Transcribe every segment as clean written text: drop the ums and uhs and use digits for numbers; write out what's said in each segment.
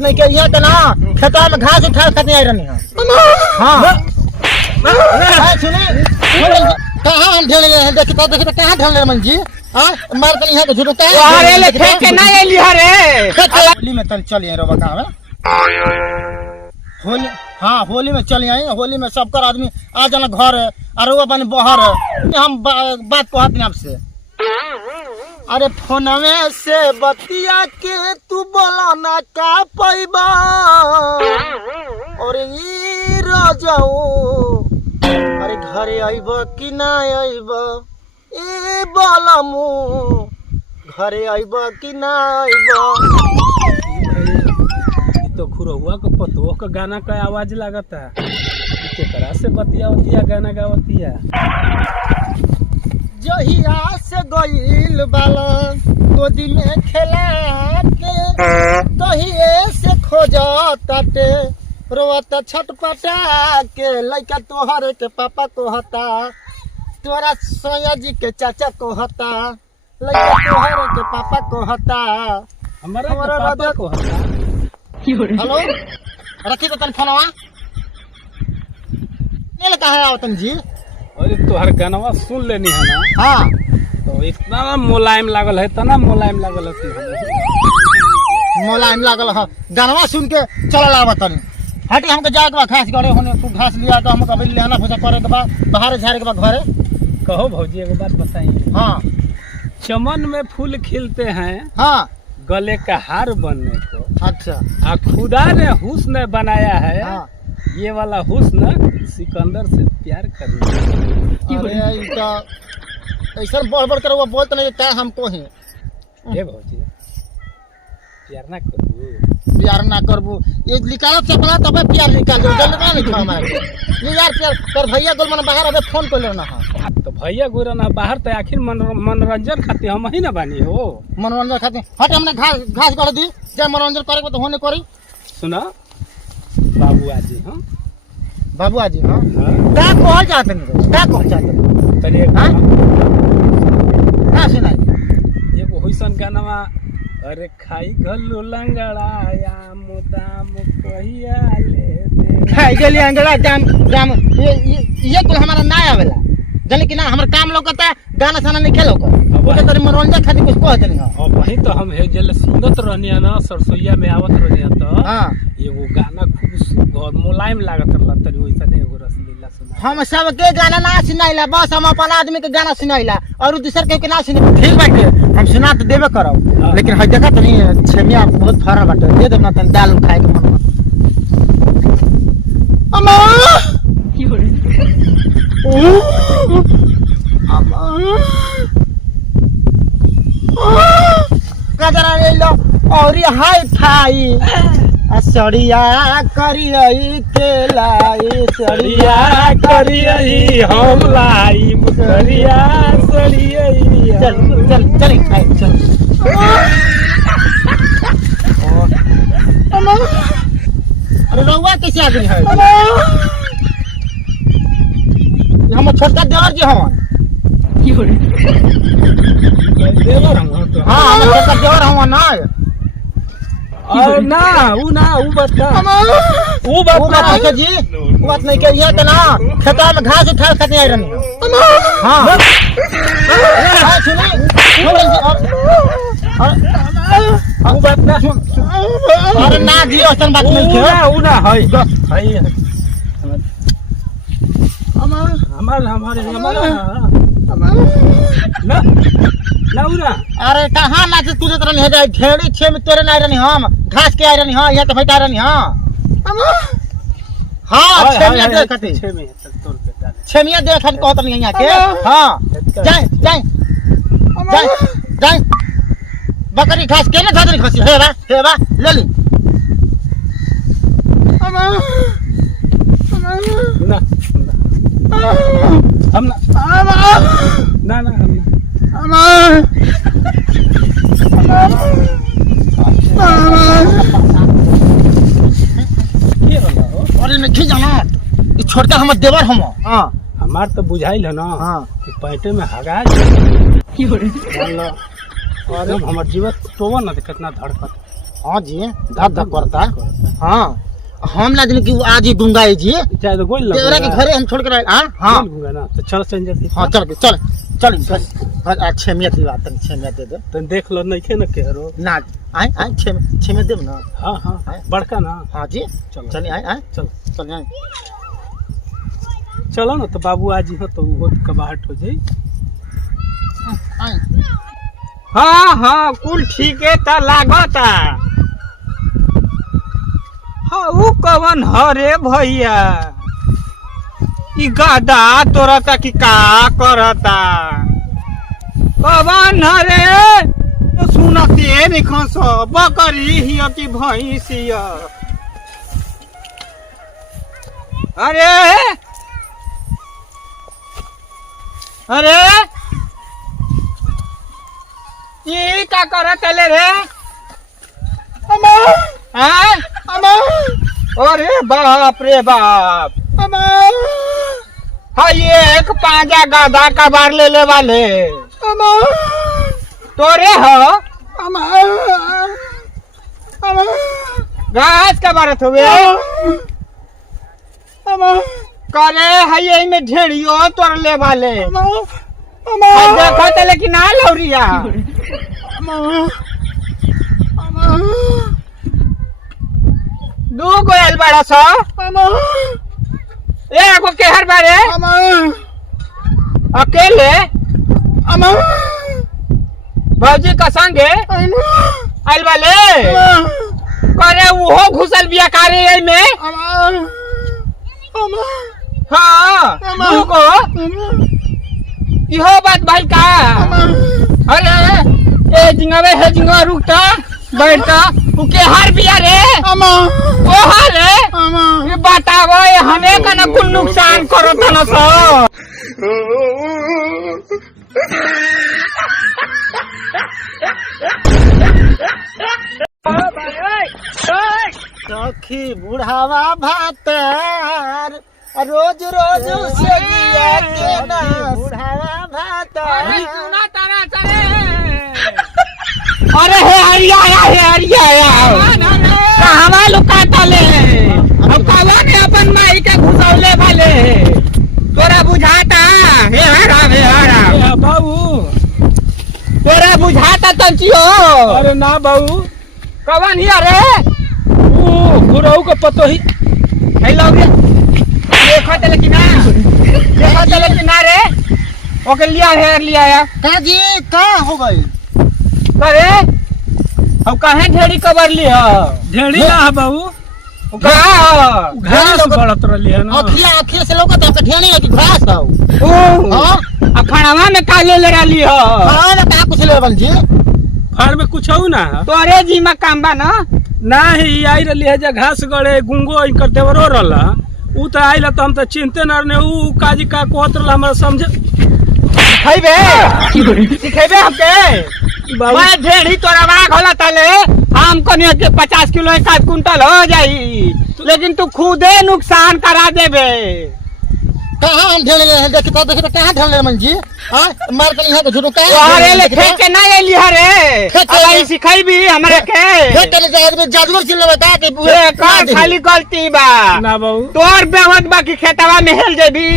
नहीं के यहाँ ना खेतवा में घास उठा खाते आई रहनी है। हाँ सुनी कहाँ हम ढेले हैं देखी तो कहाँ ढेले मन जी मार कर यहाँ के झूठ अरे ले फेंक के नहीं आइली रे होली में तन चलिए रो बका में होली। हाँ होली में चली आई। होली में सबकर आदमी आ जाना घर और वो बने बाहर हम बात को हाथ आपसे। अरे फोन में से बतिया के तू बोला ना का पैबा और ये रजाऊ अरे घरे आइब कि ना आइब ए बालामू घरे आइब कि ना आइब। तो खुरहुआ को पतोह का गाना का आवाज लागता केकरा से बतियावतिया गाना गावतिया। जहिया से गईल बाला गोदी में खेला के तहिए से खोजा ताटे रोता छटपटा के लइका तोहरे के पापा को हता तोरा सोया जी के चाचा को हता लइका तोहरे के पापा को हता हमारा पापा को हता। हेलो रखी तो तन फोनवा ले कहा है आवतन जी। अरे तोहर गानवा सुन लेनी है ना। हाँ तो इतना मुलायम लागल है तना मुलायम लागल है मुलायम लागल है गानवा सुन के चल आवतन हटी हमके जाए के बा घास गड़े होने तू घास लिया तो हमको अभी लेना भूसा करे के बा बाहर झाड़े के बा घरे। कहो भौजी एगो बात बताइए। हाँ चमन में फूल खिलते हैं हाँ गले का हार बनने को। अच्छा खुदा ने हुस्न बनाया है। हाँ ये वाला हुस्न सिकंदर से प्यार करना। अरे ऐसा बढ़ बढ़ कर वो बोलते नहीं क्या हमको ही ये भौजी प्यार ना करू प्यार ना करबू ये निकालो चपला तब प्यार निकाल दो जल्दी ना लिखा हमारे ये यार प्यार कर भैया गोलमन बाहर अबे फोन कर लेना है तो भैया गोरना बाहर तो आखिर मनोरंजन खातिर हम ही ना बानी हो मनोरंजन खातिर हट हमने घास गड़ दी जब मनोरंजन करे तो होने करी। सुना बाबूआ जी हम बाबूआ जी हाँ क्या कहल चाहते नहीं क्या कहल चाहते तनी हाँ क्या सुनाई एगो होइसन गाना अरे खाई गलू लंगड़ाया मुदाम कहिया ले दे खाई गली अंगड़ा जाम जाम ये कुल हमारा ना आवेला जाने कि ना हमारा काम लोकता गाना साना नहीं खेलो को तो मनोरंजन खातिर कुछ कहते नहीं। अब वही तो हम है जल सुनत रहनिया ना सरसोईया में आवत रहनिया तो हाँ एगो गाना खूब मुलायम लागत रहला तनी वैसा एगो रसलीला सुना। हम सब के गाना ना सुनाइला बस हम अपन आदमी के गाना सुनाइला और दूसर के ना सुने ठीक बाटे हम सुना तो देबे करब लेकिन हई देखा तनी छेमिया बहुत फरा बाटे दे दे ना तनी दाल खाए के मन अम्मा की हो रे अम्मा कजरा ले लो और हाय थाई सड़िया करियई के लाई सड़िया करियई हम लाई सड़िया सड़ियई चल चल चल खाए चल अरे रउआ कैसे आदमी है हम छोटका देवर जी हवन देवर हम तो हाँ हम छोटका देवर हवन ना और ना ऊ बात नहीं के जी वो बात नहीं के यहाँ तो ना खेतवा में घास उठा खाते आई रहनी हाँ सुनी ऊ बात ना अरे ना जी ऐसा बात नहीं के ऊ ना है हमारे ना ऊ ना अरे कहाँ ना तुझे तरह नहीं जाए ढेरी छे में तेरे नहीं रहनी हम घास के आई रहनी हाँ यहाँ तो बैठा रहनी हाँ हाँ छेमिया देख खाती छेमिया देख खाती कहत नहीं यहाँ के हाँ जाए जाए जाए जाए बकरी घास के ना खाते खसी हे बा ले ली ना हम ना अरे नहीं जाना छोटका हमर देवर हम हाँ हमार तो बुझाइल है ना हाँ कि पैंटे में हगा अरे हमर जीवन तो ना कितना धड़कत हाँ जी धक धक करता। हाँ हम ना दिन की आज ही दूंगा जी। चाहे तो गोल तेरा के घरे हम छोड़ कर आए। हाँ हाँ दूंगा ना तो चल संजय। हाँ चल चल चल बस 6 मिनट की बात है। 6 मिनट दे दो तो देख लो नहीं खे ना केरो ना आए आए 6 मिनट देब ना। हाँ हाँ बड़का ना। हाँ जी चलो चलिए आए आए चल चल जाए। चलो ना तो बाबू आज ही हो तो वो कबाहट हो जाई। हाँ हाँ कुल ठीक है ता लागता। हाँ वो कवन हरे भैया ई गादा तोरता कि का करता कवन हरे तो सुनते निखन सब बकरी हिया कि भैंसिया। अरे अरे ये क्या करत ले रे हाँ? अरे बाप रे बाप हाँ ये एक पांजा गाधा कबार ले वाले तोरे हो घास कबारत हुए करे है में ढेड़ियो तोड़ ले वाले देखो तो लेकिन ना लौरिया दू गोयल बड़ा सा एगो केहर बारे अकेले भौजी का संगे आइल वाले करे वो घुसल बिया कारे में। हाँ दूगो इहो बात भाई का। अरे ए जिंगावे है जिंगा रुकता बैठता उके हर बिया रे ओ रे ये बतावो ये हने का ना कुल नुकसान करो तना सो। सखी बुढ़ावा भातर रोज रोज से जिया के ना बुढ़ावा भातर। सुना तारा सरे अरे हे हरिया कहां लुकाता ले अब कावा ने अपन माई के घुसौले वाले तोरा बुझाता हे हरा बाबू तोरा बुझाता तंचियो। अरे ना बाबू कवन ही अरे ओ गुरऊ का पतो ही हेलो देखो तो लेकिन ना रे ओके लिया का जी का हो गई करे अब कहे ढेड़ी कबर लिया ढेड़ी ना है बाबू घास बढ़त रही है ना अखिया से लोग तो ढेड़ी लगी घास हो। हां अखड़वा में काले ले रही हो। हां ना का कुछ ले बन जी फार में कुछ हो ना तोरे जी में काम बा ना ही आई रही है जब घास गड़े गुंगो इनकर देवरो रहा उ तो आइल तो हम तो चिंते न रहे उ काजी का कोत रहा हमरा समझ सिखेबे हमके मैं ढेड़ी तोरा बाग होला तले हम कने के 50 किलो एक आध कुंटल हो जाई लेकिन तू खुदे नुकसान करा देबे। कहां हम ढेले ले देखि तो कहां ढेले मन जी। हां मार के यहां तो झूठो का अरे ले फेंक के ना एली हरे अलाई सिखाईबी हमरे के फेंक के ले जादूगर चिल्ला बता के ए का खाली गलती बा ना बाबू तोर बेवत बा की खेतवा में हेल जेबी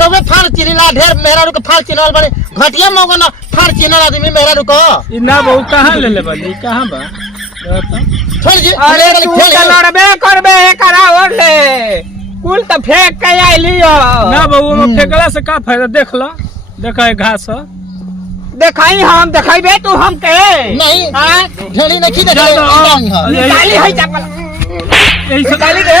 रोवे फार चिल्ला ढेर मेहरारू के फार चिल्ला बड़े घटिया मगो ना फार चिल्ला आदमी मेहरारू को ई ना बाबू कहां ले बली कहां बा छोड़ जी। अरे तू त लड़बे करबे करा और ले कुल त फेंक के आइली हो ना बाबू में फेंकला से का फायदा देख ला देखा है घास देखाई हम देखाइबे तू हमके नहीं हां ढेड़ी नहीं देखा निकाली है चपल यही से निकाली दे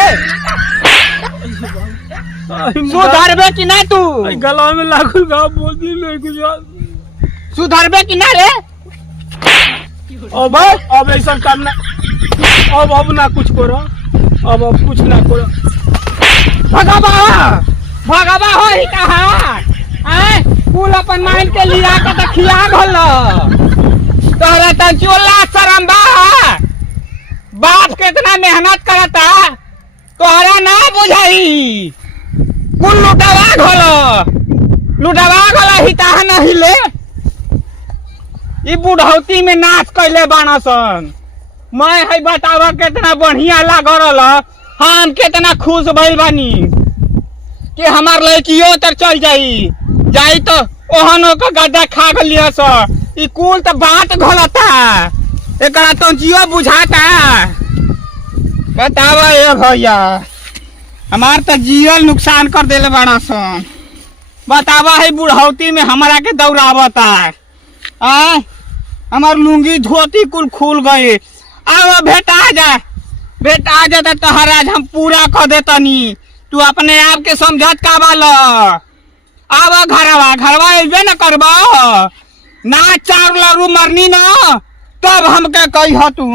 सुधरबे कि ना तू गला में लागू गाँव बोल दी ले कुछ सुधरबे कि ना रे अब ऐसा काम ना अब ना कुछ करो अब कुछ ना करो भगवा हो ही कहा कुल अपन माइल के लिया के तो खिया घल तोहरा तो चोला शरम बा बाप कितना मेहनत करता तोहरा ना बुझाई कुल लुटवा घल हिता नहीं ले ई बुढ़ौती में नाच कैले बानसन मैं है बतावा कितना बढ़िया लाग रहा। हम कितना खुश भइल बानी कि हमार लड़कियों तर चल जाई तो ओहनो का गड्ढा खा गलिया सर। ई कुल तो बात घलता एकरा तो जियो बुझाता। बतावा ए भैया हमार तो जियल नुकसान कर देले बड़ा सन। बतावा है बुढ़ौती में हमारा के दौड़ावता। हमार लुंगी धोती कुल खुल गए। आओ भेटा जा तो तोहरा आज हम पूरा कर देतनी। तू अपने आप के समझत का बाल। आवा घरवा अबे न करबा ना चार लरू मरनी ना तब हमके कही तू।